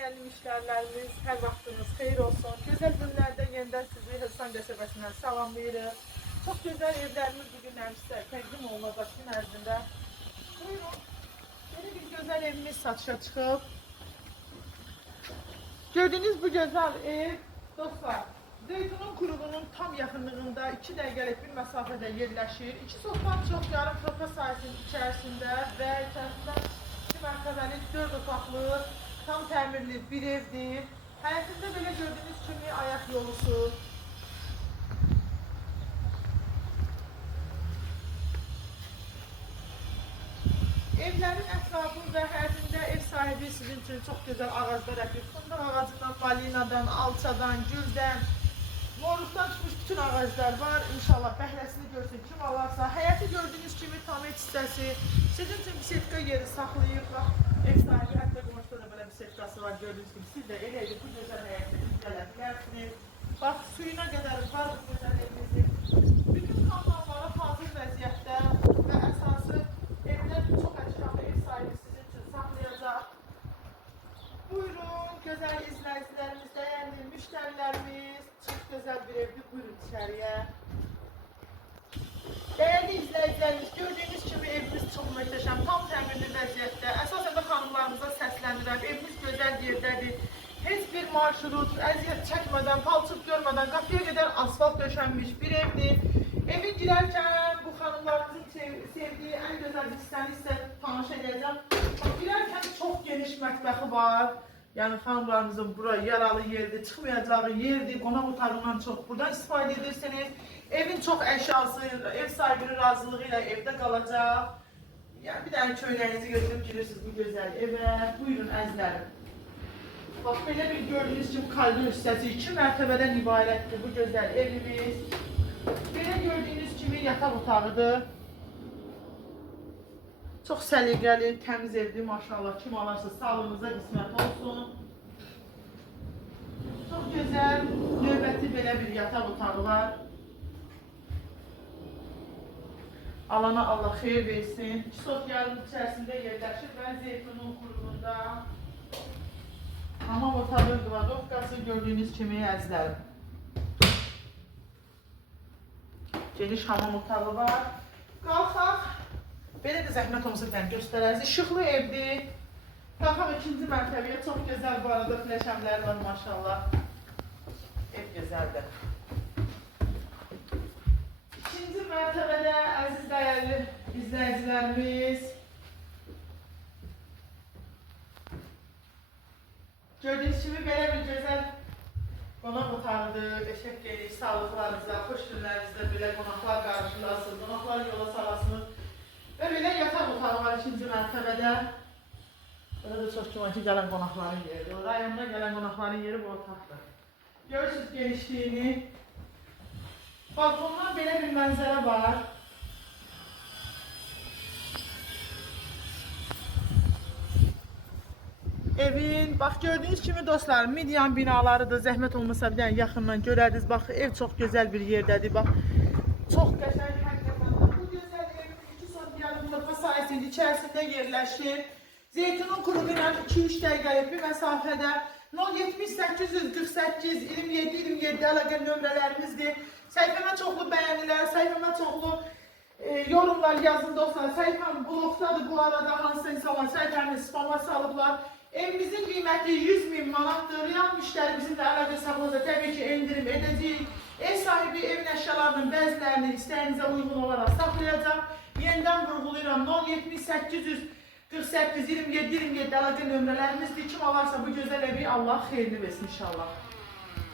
değerli müşterilerimiz, her vaxtınız xeyir olsun. Güzel günlerde yeniden sizi Hırsan qəsəbəsindən salamlayırıq. Çok güzel evlerimiz bugün sizə təqdim olunacaq gün ərzində. Buyurun, yeni bir güzel evimiz satışa çıxıb. Gördüğünüz bu güzel ev, dostlar, Zeytunun kuruğunun tam yaxınlığında 2 dəqiqəlik bir məsafədə yerləşir. 2 sotdan çox yarım kapı sahəsinin içərisində və içərisində 2 mərtəbəli 4 otaqlı, tam təmirli bir evdir. Həyətində belə gördüğünüz kimi ayak yolusu. Evlərin ətrafı və həyətində ev sahibi sizin üçün çox gözəl ağaclar əkib. Fındıq ağacından, balinadan, alçadan, güldən, moruktan çıxmış bütün ağaclar var. İnşallah bəhrəsini görsün kim alarsa. Həyəti gördüğünüz kimi tamir hissəsi sizin üçün bir setka yeri saxlayıb. Ev sahibi hətta qonşuda da belə bir setkası var gördüğünüz gibi. Siz də elə edib bu gözəl həyətdə gələ bilərsiniz. Bax, suyuna qədər var bu gözəl evimizin. Bütün kanalları hazır vəziyyətdə və əsası evdən çox əşyalı ev sahibi sizin üçün saxlayacaq. Buyurun, gözəl izləyicilərimiz, dəyərli müştərilərimiz, çox gözəl bir evdir. Buyurun içəriyə. Değerli izləyicilərimiz, gördüğünüz kimi evimiz çok möhtəşəm, tam təmirli vəziyyətdə. Əsasən də xanımlarımıza səslənirəm. Evimiz gözəl yerdədir. Heç bir marşrut, əziyyət çəkmədən, palçıq görmədən qapıya qədər asfalt döşənmiş bir evdir. Evin girərkən bu xanımlarımızın sevdiği en gözəl hissəni sizə tanış edəcəm. Girərkən çox geniş mətbəxi var. Yəni xanımlarımızın bura yaralı yerdir, çıxmayacağı yerdir, qonaq otağından çox buradan istifadə edirsiniz. Evin çok əşyası, ev sahibinin razılığı ilə evdə qalacaq. Yəni bir dənə köynəyinizi götürüb girirsiniz bu gözəl evə. Buyurun əzlərim. Bax belə bir gördüğünüz kimi koridor hissəsi 2 mərtəbədən ibarətdir bu gözəl evimiz. Belə gördüğünüz kimi yataq otağıdır. Çok səliqəli, təmiz evdir maşallah. Kim alarsa sağlığınıza qismət olsun. Çok güzel, növbəti belə bir yataq otağı var. Alana Allah xeyir versin. 2 sot yarım içərisində yerləşir və Zeytunun qurumunda. Hamam otağı qvadovkası gördüğünüz kimi əzlərim. Geniş hamam otağı var. Qalxaq. Belə də zəhmət olmasa bir dənə göstərəriz. İşıqlı evdir. Qalxaq 2-ci mərtəbəyə. Çox gözəl bu arada fləşəmlər var maşallah. Ev gözəldir. 2-ci mərtəbədə əziz dəyərli izləyicilərimiz, gördüğünüz kimi belə bir gözəl qonaq otağıdır. Eşək geniş, sağlıqlarınızda, xoş günlərinizdə belə qonaqlar qarşılasın, qonaqlar yola salasınız. Və belə yataq otağı var 2-ci mərtəbədə. Burada da çox güman ki, gələn qonaqların yeridir. Rayonda gələn qonaqların yeri bu otaqdır. Görürsünüz genişliyini. Balkondan belə bir mənzərə var. Evin, bax gördüğünüz kimi dostlar, median binalarıdır. Zəhmət olmasa bir dənə yaxından görərdiniz. Bax, ev çox gözəl bir yerdədir. Bax, çox qəşəng həqiqətən. Bu gözəl evin 2 sot yarım kapı sahəsinin içərisində yerləşir. Zeytunun kuruğu ilə 2-3 dəqiqəlik bir məsafədə 07848 27 27 əlaqə nömrələrimizdir. Səhifəmə çoxlu bəyənilər, səhifəmə çoxlu yorumlar yazın dostlar. Səhifəm blokdadır bu arada, hansısa insanlar səhifəmi spama salıblar. Evimizin qiyməti 100.000 manatdır. Real müştəri bizimlə əlaqə saxlasa təbii ki endirim edəcəyik. Ev sahibi evin əşyalarının bəzilərini istəyinizə uyğun olaraq saxlayacaq. Yenidən vurğulayıram 07848 27 27 əlaqə nömrələrimizdir. Kim alarsa bu gözəl evi Allah xeyrini versin inşallah.